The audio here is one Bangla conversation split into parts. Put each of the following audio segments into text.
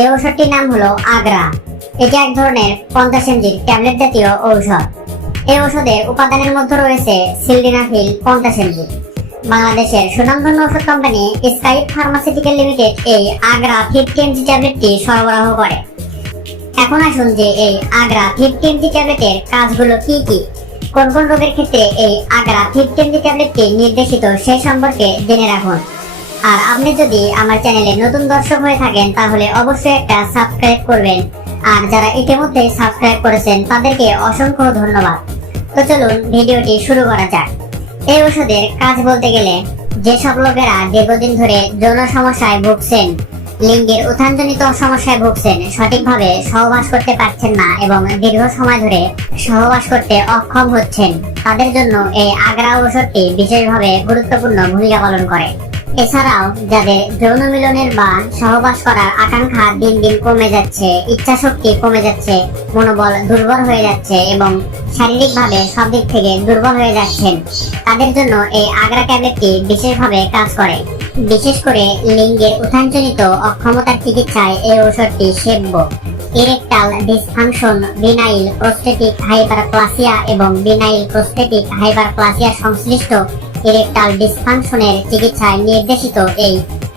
এই ঔষধটির নাম হলো আগ্রা। এটি এক ধরনের পঞ্চাশ এমজির ট্যাবলেট জাতীয় ঔষধ। এই ঔষধের উপাদানের মধ্যে রয়েছে সিলডিনাফিল পঞ্চাশ এমজি বাংলাদেশের সুনামধন্য ওষুধ কোম্পানি স্কাই ফার্মাসিউটিক্যাল লিমিটেড এই আগ্রা ফিফটি এমজি ট্যাবলেটটি সরবরাহ করে। এখন আসুন যে এই আগ্রা ফিফটি এমজি ট্যাবলেটের কাজগুলো কি কি? কোন কোন রোগের ক্ষেত্রে এই আগ্রা ফিফটি এমজি ট্যাবলেটটি নির্দেশিত সেই সম্পর্কে জেনে রাখুন। আর আপনি যদি আমার চ্যানেলে নতুন দর্শক হয়ে থাকেন, তাহলে অবশ্যই একটা সাবস্ক্রাইব করবেন। আর যারা ইতিমধ্যে সাবস্ক্রাইব করেছেন, তাদেরকে অসংখ্য ধন্যবাদ। তো চলুন, ভিডিওটি শুরু করা যাক। এই ওষুধের কাজ বলতে গেলে, যেসব লোকেরা দীর্ঘদিন ধরে যৌন সমস্যায় ভুগছেন, লিঙ্গের উত্থানজনিত সমস্যায় ভুগছেন, সঠিকভাবে সহবাস করতে পারছেন না এবং দীর্ঘ সময় ধরে সহবাস করতে অক্ষম হচ্ছেন, তাদের জন্য এই আগ্রা ঔষধটি বিশেষভাবে গুরুত্বপূর্ণ ভূমিকা পালন করে। এছাড়াও, যাদের যৌন মিলনের বা সহবাস করার আকাঙ্ক্ষা দিন দিন কমে যাচ্ছে ইচ্ছা শক্তি কমে যাচ্ছে, মনোবল দুর্বল হয়ে যাচ্ছে এবং শারীরিকভাবে সব দিক থেকে দুর্বল হয়ে যাচ্ছেন, তাদের জন্য এই আগ্রা ট্যাবলেটটি বিশেষভাবে কাজ করে। বিশেষ করে লিঙ্গের উত্থানজনিত অক্ষমতার চিকিৎসায় এই ঔষধটি সেব্য। Erectile dysfunction benign prostatic hyperplasia এবং বিনাইল প্রোস্টেটিক হাইপারপ্লাসিয়া সংশ্লিষ্ট ইরেকটাল ডিসফাংশনের চিকিৎসায় নির্দেশিত এই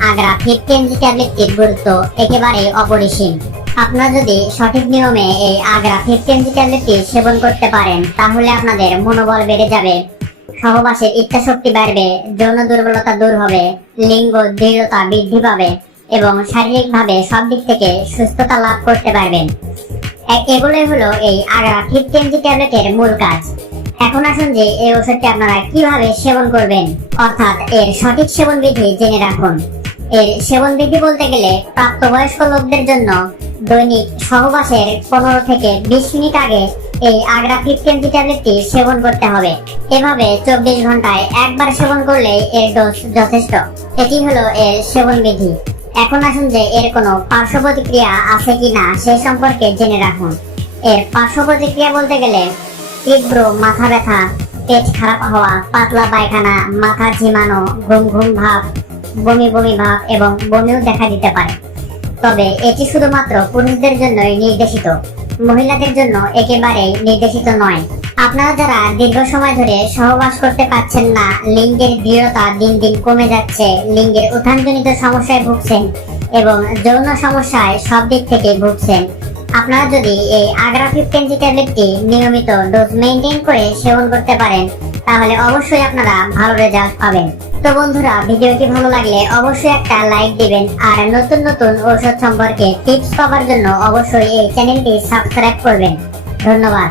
আগ্রা ফিফটি এমজি ট্যাবলেটটির গুরুত্ব একেবারেই অপরিসীম। আপনারা যদি সঠিক নিয়মে এই আগ্রা ফিফটি এমজি ট্যাবলেটটি সেবন করতে পারেন, তাহলে আপনাদের মনোবল বেড়ে যাবে। সহবাসের ইচ্ছা শক্তি বাড়বে, যৌন দুর্বলতা দূর হবে, লিঙ্গ দৃঢ়তা বৃদ্ধি পাবে এবং শারীরিকভাবে সব দিক থেকে সুস্থতা লাভ করতে পারবেন। এগুলোই হলো এই আগ্রা ফিফটি এমজি ট্যাবলেটের মূল কাজ। এখন আসুন যে এই ওষুধটি আপনারা কীভাবে সেবন করবেন। অর্থাৎ এর সঠিক সেবন বিধি জেনে রাখুন। এর সেবন বিধি বলতে গেলে প্রাপ্তবয়স্ক লোকদের জন্য দৈনিক সহবাসের পনেরো থেকে বিশ মিনিট আগে এই আগ্রা ফিফটি এমজি ট্যাবলেটটি সেবন করতে হবে। এভাবে চব্বিশ ঘন্টায় একবার সেবন করলে এর ডোজ যথেষ্ট। এটি হলো এর সেবন বিধি। এখন আসুন যে এর কোনো পার্শ্ব প্রতিক্রিয়া আছে কিনা সে সম্পর্কে জেনে রাখুন। এর পার্শ্ব প্রতিক্রিয়া বলতে গেলে তীব্র মাথা ব্যথা, পেট খারাপ হওয়া, পাতলা পায়খানা, মাথা ঝিমানো ঘুম ঘুম ভাব, বমি বমি ভাব এবং বমিও দেখা দিতে পারে। তবে এটি শুধুমাত্র পুরুষদের জন্যই নির্দেশিত, মহিলাদের জন্য একেবারেই নির্দেশিত নয়। আপনারা যারা দীর্ঘ সময় ধরে সহবাস করতে পারছেন না, লিঙ্গের দৃঢ়তা দিন দিন কমে যাচ্ছে, লিঙ্গের উত্থানজনিত সমস্যায় ভুগছেন এবং যৌন সমস্যায় সব দিক থেকে ভুগছেন আপনারা যদি এই আগ্রা ট্যাবলেটটি নিয়মিত ডোজ মেনটেন করে সেবন করতে পারেন, তাহলে অবশ্যই আপনারা ভালো রেজাল্ট পাবেন। তো বন্ধুরা, ভিডিওটি ভালো লাগলে অবশ্যই একটা লাইক দিবেন আর নতুন নতুন ঔষধ সম্পর্কে টিপস পাওয়ার জন্য অবশ্যই এই চ্যানেলটি সাবস্ক্রাইব করবেন। ধন্যবাদ।